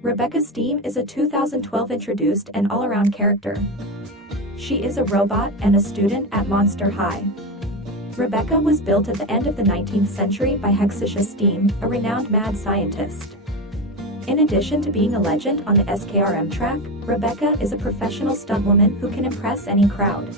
Robecca Steam is a 2012 introduced and all-around character. She is a robot and a student at Monster High. Robecca was built at the end of the 19th century by Hogh Steam, a renowned mad scientist. In addition to being a legend on the Skrm track, Robecca is a professional stuntwoman who can impress any crowd.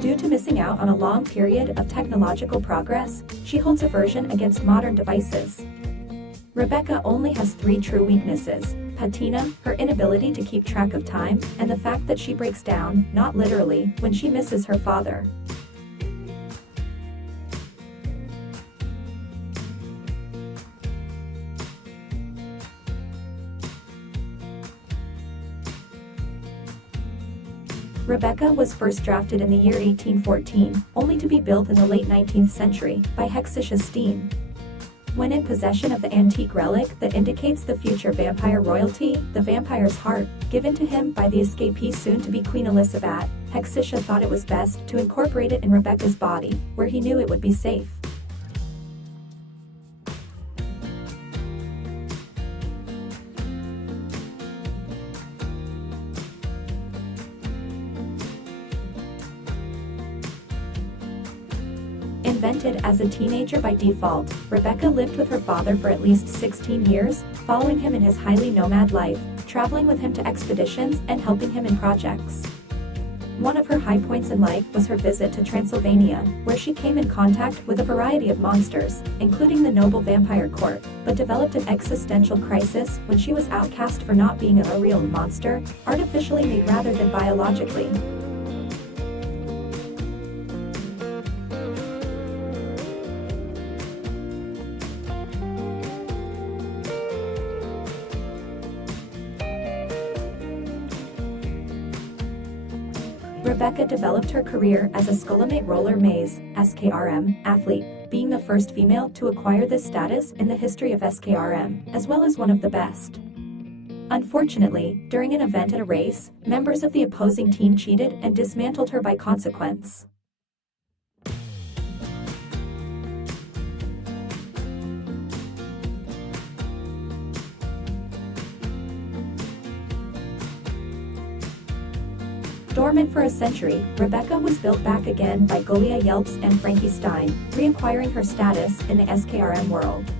Due to missing out on a long period of technological progress, she holds aversion against modern devices. Robecca only has 3 true weaknesses: patina, her inability to keep track of time, and the fact that she breaks down, not literally, when she misses her father. Robecca was first drafted in the year 1814, only to be built in the late 19th century, by Hogh Steam. When in possession of the antique relic that indicates the future vampire royalty, the vampire's heart, given to him by the escapee soon-to-be Queen Elizabeth, Hogh thought it was best to incorporate it in Robecca's body, where he knew it would be safe. Invented as a teenager by default, Robecca lived with her father for at least 16 years, following him in his highly nomad life, traveling with him to expeditions and helping him in projects. One of her high points in life was her visit to Transylvania, where she came in contact with a variety of monsters, including the noble vampire court, but developed an existential crisis when she was outcast for not being a real monster, artificially made rather than biologically. Robecca developed her career as a Skrm roller maze (Skrm) athlete, being the first female to acquire this status in the history of Skrm, as well as one of the best. Unfortunately, during an event at a race, members of the opposing team cheated and dismantled her by consequence. Dormant for a century, Robecca was built back again by Golia Yelps and Frankenstein, reacquiring her status in the Skrm world.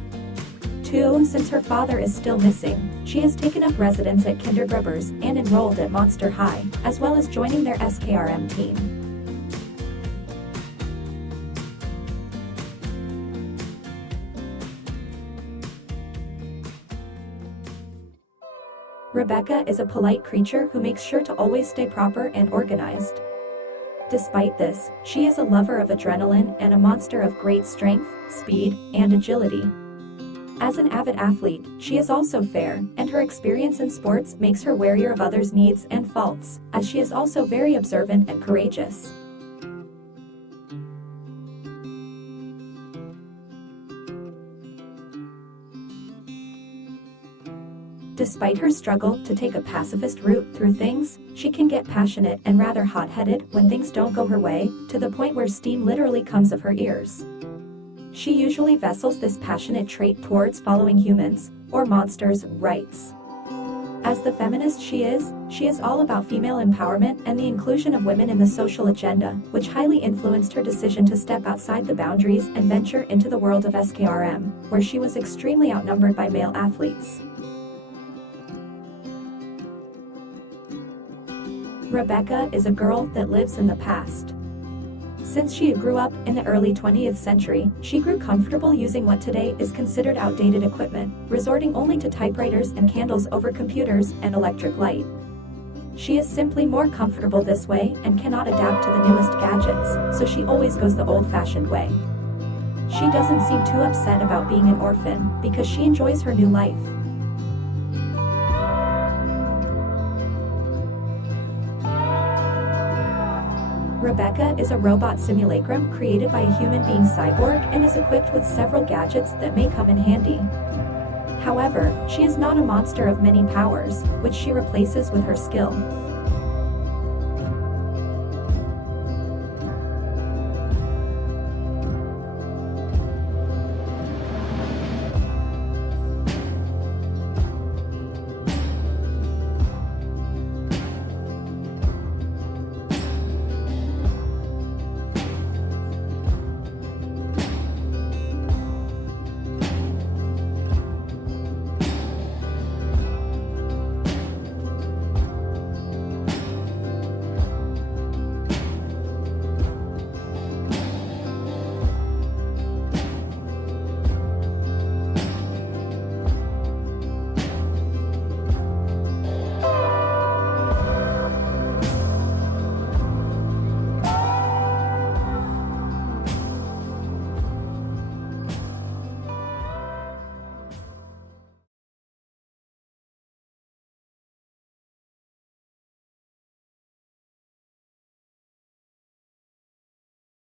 2. Since her father is still missing, she has taken up residence at kindergartens and enrolled at Monster High, as well as joining their Skrm team. Robecca is a polite creature who makes sure to always stay proper and organized. Despite this, she is a lover of adrenaline and a monster of great strength, speed, and agility. As an avid athlete, she is also fair, and her experience in sports makes her wary of others' needs and faults, as she is also very observant and courageous. Despite her struggle to take a pacifist route through things, she can get passionate and rather hot-headed when things don't go her way, to the point where steam literally comes of her ears. She usually vessels this passionate trait towards following humans, or monsters' rights. As the feminist she is all about female empowerment and the inclusion of women in the social agenda, which highly influenced her decision to step outside the boundaries and venture into the world of Skrm, where she was extremely outnumbered by male athletes. Robecca is a girl that lives in the past. Since she grew up in the early 20th century, she grew comfortable using what today is considered outdated equipment, resorting only to typewriters and candles over computers and electric light. She is simply more comfortable this way and cannot adapt to the newest gadgets, so she always goes the old-fashioned way. She doesn't seem too upset about being an orphan, because she enjoys her new life. Robecca is a robot simulacrum created by a human being cyborg and is equipped with several gadgets that may come in handy. However, she is not a monster of many powers, which she replaces with her skill.